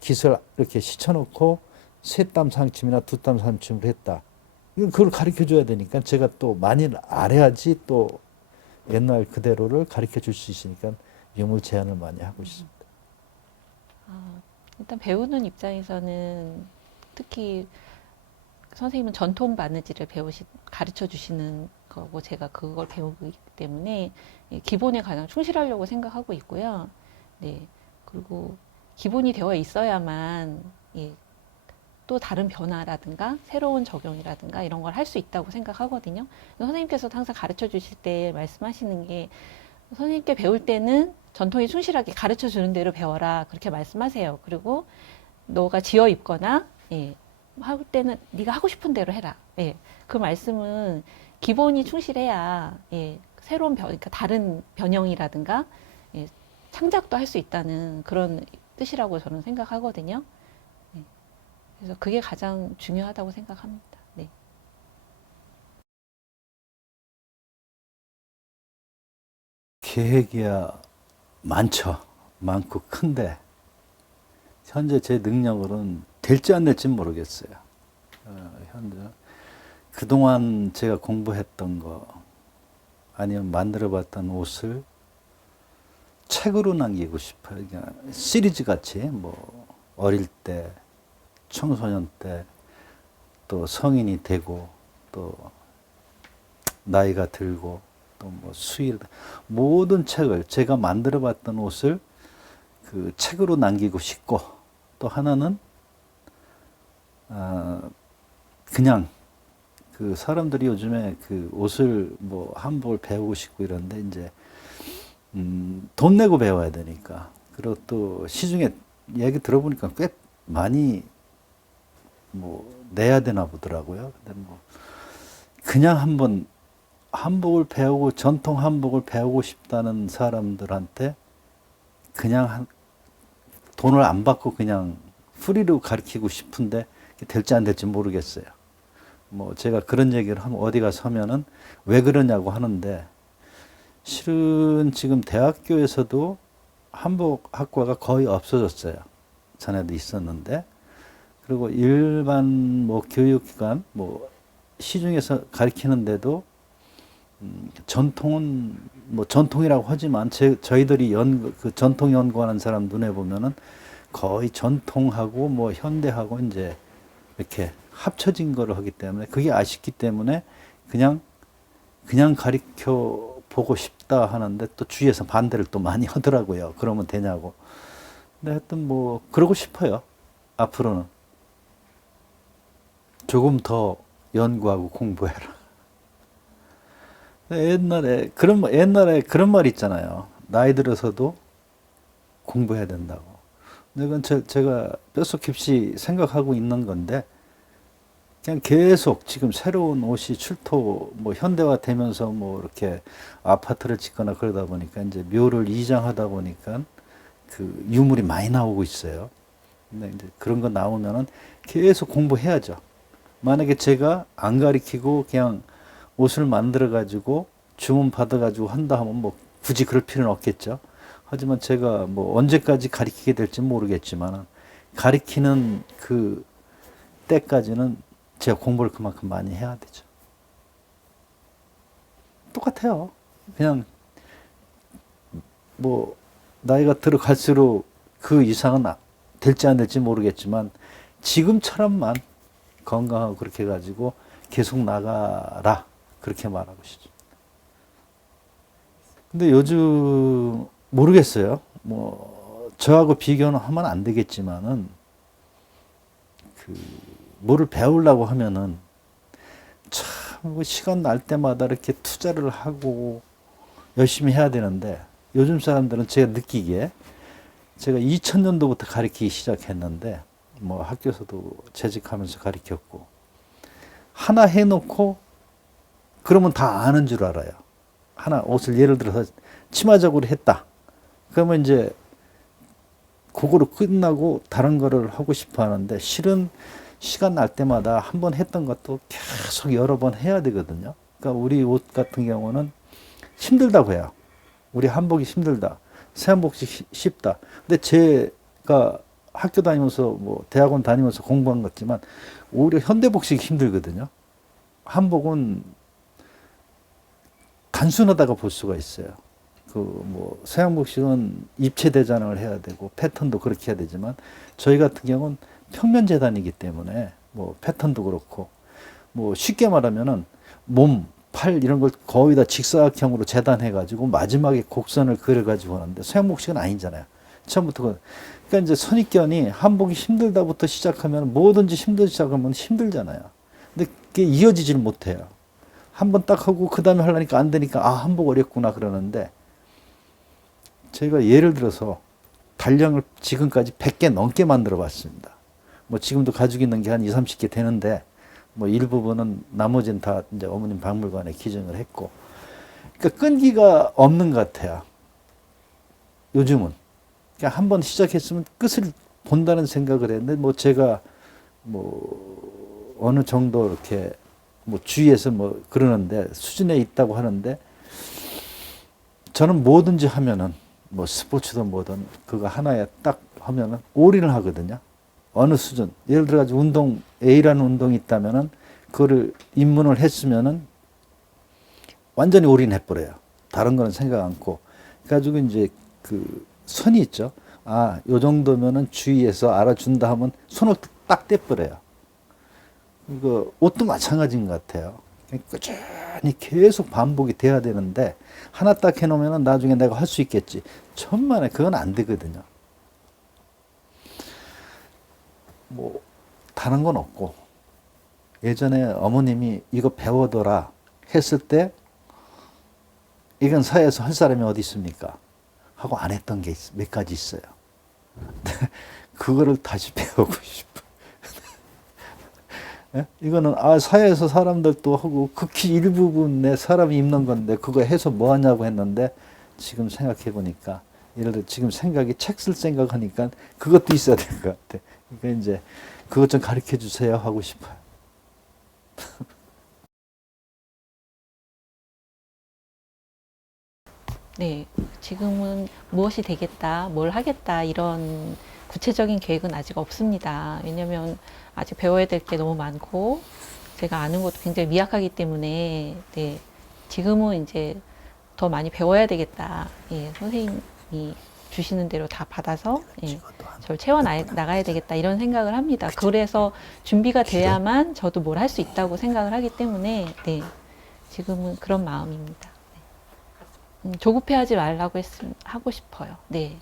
깃을 이렇게 씻어놓고 세 땀 상침이나 두 땀 상침을 했다. 그걸 가르쳐 줘야 되니까 제가 또 많이 알아야지 또 옛날 그대로를 가르쳐 줄 수 있으니까 유물 제한을 많이 하고 있습니다. 일단 배우는 입장에서는 특히 선생님은 전통 바느질을 가르쳐 주시는 거고 제가 그걸 배우고 있기 때문에 기본에 가장 충실하려고 생각하고 있고요. 네. 그리고 기본이 되어 있어야만 또 다른 변화라든가 새로운 적용이라든가 이런 걸 할 수 있다고 생각하거든요. 선생님께서도 항상 가르쳐 주실 때 말씀하시는 게 선생님께 배울 때는 전통에 충실하게 가르쳐 주는 대로 배워라 그렇게 말씀하세요. 그리고 너가 지어 입거나 할 때는 네가 하고 싶은 대로 해라. 그 말씀은 기본이 충실해야 새로운 그러니까 다른 변형이라든가 창작도 할 수 있다는 그런 뜻이라고 저는 생각하거든요. 그래서 그게 가장 중요하다고 생각합니다. 네. 계획이야 많죠. 많고 큰데 현재 제 능력으로는 될지 안 될지 모르겠어요. 현재 그동안 제가 공부했던 거 아니면 만들어봤던 옷을 책으로 남기고 싶어요. 그냥 시리즈 같이 뭐 어릴 때, 청소년 때, 또 성인이 되고, 또 나이가 들고, 또 뭐 수일 모든 책을 제가 만들어봤던 옷을 그 책으로 남기고 싶고, 또 하나는 그냥 그 사람들이 요즘에 그 옷을 뭐 한복을 배우고 싶고 이런데 이제 돈 내고 배워야 되니까. 그리고 또 시중에 얘기 들어보니까 꽤 많이 뭐 내야 되나 보더라고요. 근데 뭐 그냥 한번 한복을 배우고 전통 한복을 배우고 싶다는 사람들한테 그냥 돈을 안 받고 그냥 프리로 가르치고 싶은데 될지 안 될지 모르겠어요. 뭐 제가 그런 얘기를 하면 어디 가서 하면은 왜 그러냐고 하는데 실은 지금 대학교에서도 한복학과가 거의 없어졌어요. 전에도 있었는데 그리고 일반 뭐 교육기관 뭐 시중에서 가르치는데도 전통은 뭐 전통이라고 하지만 저희들이 그 전통 연구하는 사람 눈에 보면은 거의 전통하고 뭐 현대하고 이제 이렇게 합쳐진 거를 하기 때문에 그게 아쉽기 때문에 그냥 가르쳐 보고 싶다 하는데 또 주위에서 반대를 또 많이 하더라고요. 그러면 되냐고. 근데 하여튼 뭐 그러고 싶어요. 앞으로는 조금 더 연구하고 공부해라. 옛날에 그런 말 있잖아요. 나이 들어서도 공부해야 된다고. 근데 그건 제가 뼛속 깊이 생각하고 있는 건데 그냥 계속 지금 새로운 옷이 뭐 현대화되면서 뭐 이렇게 아파트를 짓거나 그러다 보니까 이제 묘를 이장하다 보니까 그 유물이 많이 나오고 있어요. 근데 이제 그런 거 나오면은 계속 공부해야죠. 만약에 제가 안 가르치고 그냥 옷을 만들어 가지고 주문 받아 가지고 한다 하면 뭐 굳이 그럴 필요는 없겠죠. 하지만 제가 뭐 언제까지 가르치게 될지 모르겠지만 가르치는 그 때까지는 제가 공부를 그만큼 많이 해야 되죠. 똑같아요. 그냥 뭐 나이가 들어갈수록 그 이상은 될지 안 될지 모르겠지만 지금처럼만 건강하고 그렇게 해가지고 계속 나가라 그렇게 말하고 싶죠. 근데 요즘 모르겠어요. 뭐 저하고 비교는 하면 안 되겠지만은 그 뭐를 배우려고 하면은 참 시간 날 때마다 이렇게 투자를 하고 열심히 해야 되는데 요즘 사람들은 제가 느끼기에 제가 2000년도부터 가르치기 시작했는데 뭐 학교에서도 재직하면서 가르쳤고 하나 해놓고 그러면 다 아는 줄 알아요. 하나 옷을 예를 들어서 치마적으로 했다. 그러면 이제 그거로 끝나고 다른 거를 하고 싶어 하는데 실은 시간 날 때마다 한 번 했던 것도 계속 여러 번 해야 되거든요. 그러니까 우리 옷 같은 경우는 힘들다고 해요. 우리 한복이 힘들다. 새한복이 쉽다. 근데 제가 학교 다니면서 뭐 대학원 다니면서 공부한 것 같지만 오히려 현대복식이 힘들거든요. 한복은 단순하다고 볼 수가 있어요. 그 뭐 서양복식은 입체 대잔을 해야 되고 패턴도 그렇게 해야 되지만 저희 같은 경우는 평면 재단이기 때문에 뭐 패턴도 그렇고 뭐 쉽게 말하면은 몸, 팔 이런 걸 거의 다 직사각형으로 재단해가지고 마지막에 곡선을 그려가지고 하는데 서양복식은 아니잖아요. 처음부터. 그러니까 이제 선입견이 한복이 힘들다부터 시작하면 뭐든지 힘들기 시작하면 힘들잖아요. 근데 그게 이어지질 못해요. 한 번 딱 하고 그 다음에 하려니까 안 되니까 아, 한복 어렵구나 그러는데 저희가 예를 들어서 단량을 지금까지 100개 넘게 만들어 봤습니다. 뭐 지금도 가지고 있는 게 한 2, 30개 되는데 뭐 일부분은 나머지는 다 이제 어머님 박물관에 기증을 했고 그러니까 끈기가 없는 것 같아요. 요즘은. 그러니까 한 번 시작했으면 끝을 본다는 생각을 했는데 뭐 제가 뭐 어느 정도 이렇게 뭐 주위에서 뭐 그러는데 수준에 있다고 하는데 저는 뭐든지 하면은 뭐 스포츠든 뭐든 그거 하나에 딱 하면은 올인을 하거든요. 어느 수준. 예를 들어 가지고 운동 A라는 운동이 있다면은 그거를 입문을 했으면은 완전히 올인해 버려요. 다른 거는 생각 않고. 가지고 이제 그 선이 있죠. 아, 요 정도면은 주위에서 알아준다 하면 손을 딱 떼버려요. 이거 옷도 마찬가지인 것 같아요. 꾸준히 계속 반복이 돼야 되는데 하나 딱 해놓으면 나중에 내가 할 수 있겠지. 천만에 그건 안 되거든요. 뭐 다른 건 없고 예전에 어머님이 이거 배워둬라 했을 때 이건 사회에서 할 사람이 어디 있습니까? 하고 안 했던 게 몇 가지 있어요. 그거를 다시 배우고 싶어. 예? 이거는 아 사회에서 사람들도 하고 극히 일부분의 사람이 입는 건데 그거 해서 뭐 하냐고 했는데 지금 생각해 보니까 예를 들어 지금 생각이 책 쓸 생각하니까 그것도 있어야 될 것 같아. 그러니까 이제 그것 좀 가르쳐 주세요 하고 싶어요. 네, 지금은 무엇이 되겠다, 뭘 하겠다 이런 구체적인 계획은 아직 없습니다. 왜냐하면 아직 배워야 될 게 너무 많고 제가 아는 것도 굉장히 미약하기 때문에 네, 지금은 이제 더 많이 배워야 되겠다. 예, 선생님이 주시는 대로 다 받아서 예, 저를 채워 나가야 되겠다 이런 생각을 합니다. 그래서 준비가 돼야만 저도 뭘 할 수 있다고 생각을 하기 때문에 네, 지금은 그런 마음입니다. 조급해하지 말라고 하고 싶어요. 네.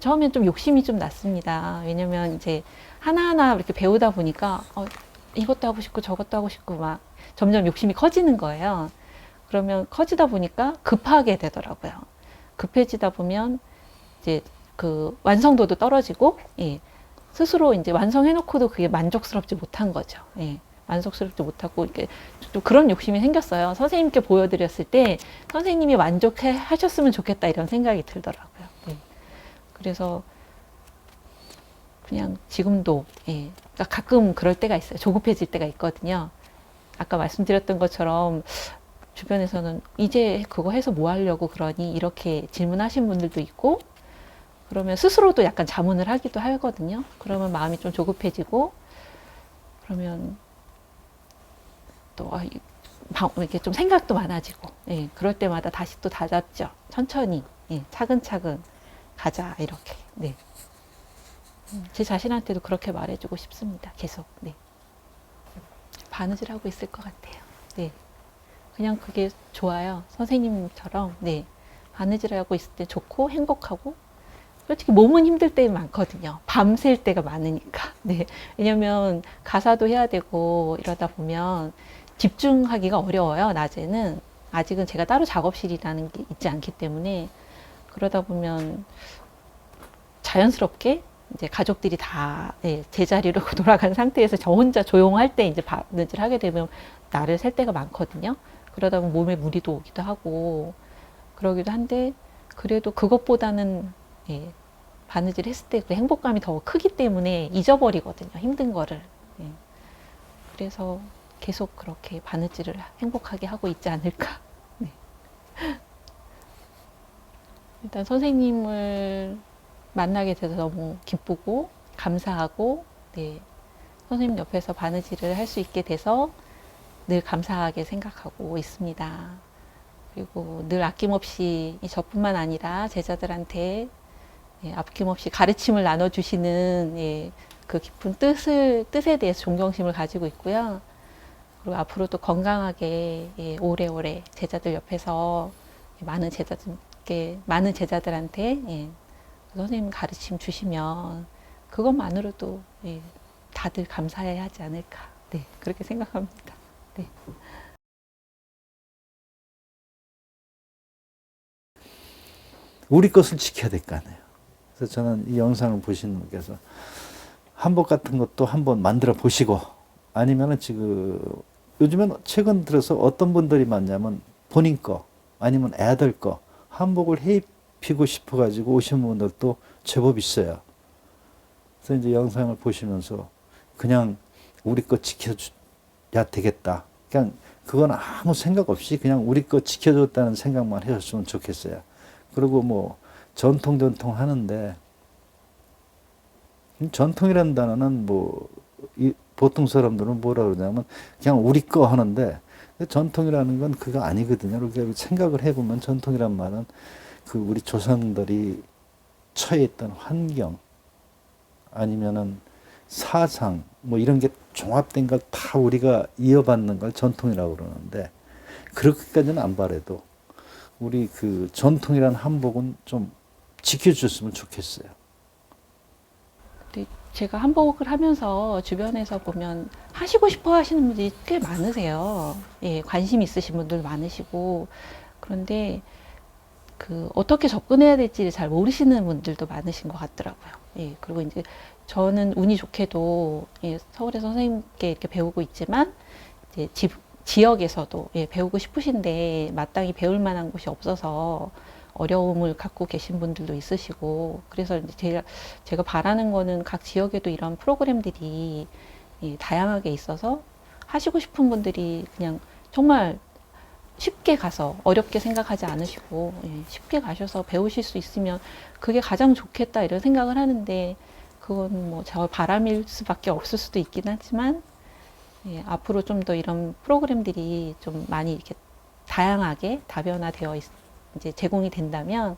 처음엔 좀 욕심이 좀 났습니다. 왜냐면 이제 하나하나 이렇게 배우다 보니까 이것도 하고 싶고 저것도 하고 싶고 막 점점 욕심이 커지는 거예요. 그러면 커지다 보니까 급하게 되더라고요. 급해지다 보면 이제 그 완성도도 떨어지고 예. 스스로 이제 완성해놓고도 그게 만족스럽지 못한 거죠. 예. 만족스럽지 못하고 이렇게 또 그런 욕심이 생겼어요. 선생님께 보여드렸을 때 선생님이 만족해 하셨으면 좋겠다 이런 생각이 들더라고요. 네. 그래서 그냥 지금도 예. 그러니까 가끔 그럴 때가 있어요. 조급해질 때가 있거든요. 아까 말씀드렸던 것처럼 주변에서는 이제 그거 해서 뭐 하려고 그러니 이렇게 질문하신 분들도 있고 그러면 스스로도 약간 자문을 하기도 하거든요. 그러면 마음이 좀 조급해지고 그러면 또 이렇게 좀 생각도 많아지고 예, 그럴 때마다 다시 또 다잡죠. 천천히 예, 차근차근 가자 이렇게 네. 제 자신한테도 그렇게 말해주고 싶습니다. 계속 네. 바느질 하고 있을 것 같아요. 네. 그냥 그게 좋아요. 선생님처럼 네. 바느질 하고 있을 때 좋고 행복하고 솔직히 몸은 힘들 때 많거든요. 밤샐 때가 많으니까. 네. 왜냐면 가사도 해야 되고 이러다 보면 집중하기가 어려워요. 낮에는 아직은 제가 따로 작업실이라는 게 있지 않기 때문에 그러다 보면 자연스럽게 이제 가족들이 다 네, 제자리로 돌아간 상태에서 저 혼자 조용할 때 이제 바느질 하게 되면 나를 셀 때가 많거든요. 그러다 보면 몸에 무리도 오기도 하고 그러기도 한데 그래도 그것보다는 예, 바느질 했을 때 그 행복감이 더 크기 때문에 잊어버리거든요. 힘든 거를. 예. 그래서 계속 그렇게 바느질을 행복하게 하고 있지 않을까. 네. 일단 선생님을 만나게 돼서 너무 기쁘고 감사하고 네. 선생님 옆에서 바느질을 할 수 있게 돼서 늘 감사하게 생각하고 있습니다. 그리고 늘 아낌없이 저뿐만 아니라 제자들한테 예, 아낌없이 가르침을 나눠주시는 예, 그 깊은 뜻에 대해서 존경심을 가지고 있고요. 그리고 앞으로도 건강하게 예, 오래오래 제자들 옆에서 많은 제자들한테 예, 선생님 가르침 주시면 그것만으로도 예, 다들 감사해야 하지 않을까. 네, 그렇게 생각합니다. 네. 우리 것을 지켜야 될 거 아니에요. 그래서 저는 이 영상을 보시는 분께서 한복 같은 것도 한번 만들어 보시고, 아니면은 지금 요즘엔 최근 들어서 어떤 분들이 많냐면 본인 거 아니면 애들 거 한복을 해 입히고 싶어 가지고 오신 분들도 제법 있어요. 그래서 이제 영상을 보시면서 그냥 우리 거 지켜줘야 되겠다. 그냥 그건 아무 생각 없이 그냥 우리 거 지켜줬다는 생각만 해줬으면 좋겠어요. 그리고 뭐 전통 하는데, 전통이라는 단어는 뭐 보통 사람들은 뭐라 그러냐면 그냥 우리 거 하는데, 전통이라는 건 그거 아니거든요. 그렇게 생각을 해보면 전통이란 말은 그 우리 조상들이 처해 있던 환경 아니면은 사상 뭐 이런 게 종합된 걸 다 우리가 이어받는 걸 전통이라고 그러는데, 그렇게까지는 안 바래도 우리 그 전통이라는 한복은 좀 지켜줬으면 좋겠어요. 근데 제가 한복을 하면서 주변에서 보면 하시고 싶어 하시는 분들이 꽤 많으세요. 예, 관심 있으신 분들 많으시고. 그런데 그 어떻게 접근해야 될지를 잘 모르시는 분들도 많으신 것 같더라고요. 예, 그리고 이제 저는 운이 좋게도 예, 서울의 선생님께 이렇게 배우고 있지만 이제 지역에서도 예, 배우고 싶으신데 마땅히 배울 만한 곳이 없어서 어려움을 갖고 계신 분들도 있으시고, 그래서 이제 제가 바라는 거는 각 지역에도 이런 프로그램들이 예, 다양하게 있어서 하시고 싶은 분들이 그냥 정말 쉽게 가서 어렵게 생각하지 않으시고 예, 쉽게 가셔서 배우실 수 있으면 그게 가장 좋겠다 이런 생각을 하는데, 그건 뭐 저 바람일 수밖에 없을 수도 있긴 하지만 예, 앞으로 좀 더 이런 프로그램들이 좀 많이 이렇게 다양하게 다변화되어 이제 제공이 된다면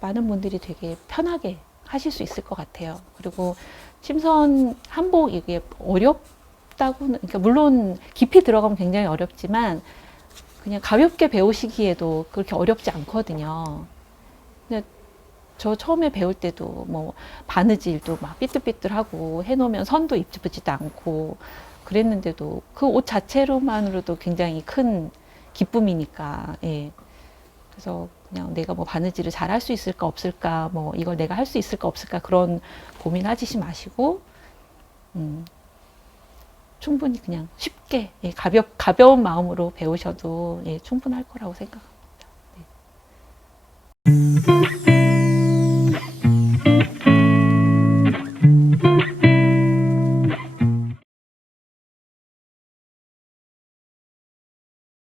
많은 분들이 되게 편하게 하실 수 있을 것 같아요. 그리고 침선 한복 이게 어렵다고는, 그러니까 물론 깊이 들어가면 굉장히 어렵지만 그냥 가볍게 배우시기에도 그렇게 어렵지 않거든요. 근데 저 처음에 배울 때도 뭐 바느질도 막 삐뚤삐뚤하고 해놓으면 선도 입지도 않고 그랬는데도 그 옷 자체로만으로도 굉장히 큰 기쁨이니까. 예. 그래서 그냥 내가 뭐 바느질을 잘 할 수 있을까 없을까, 뭐 이걸 내가 할 수 있을까 없을까 그런 고민하지 마시고 충분히 그냥 쉽게 예, 가벼운 마음으로 배우셔도 예, 충분할 거라고 생각합니다. 네.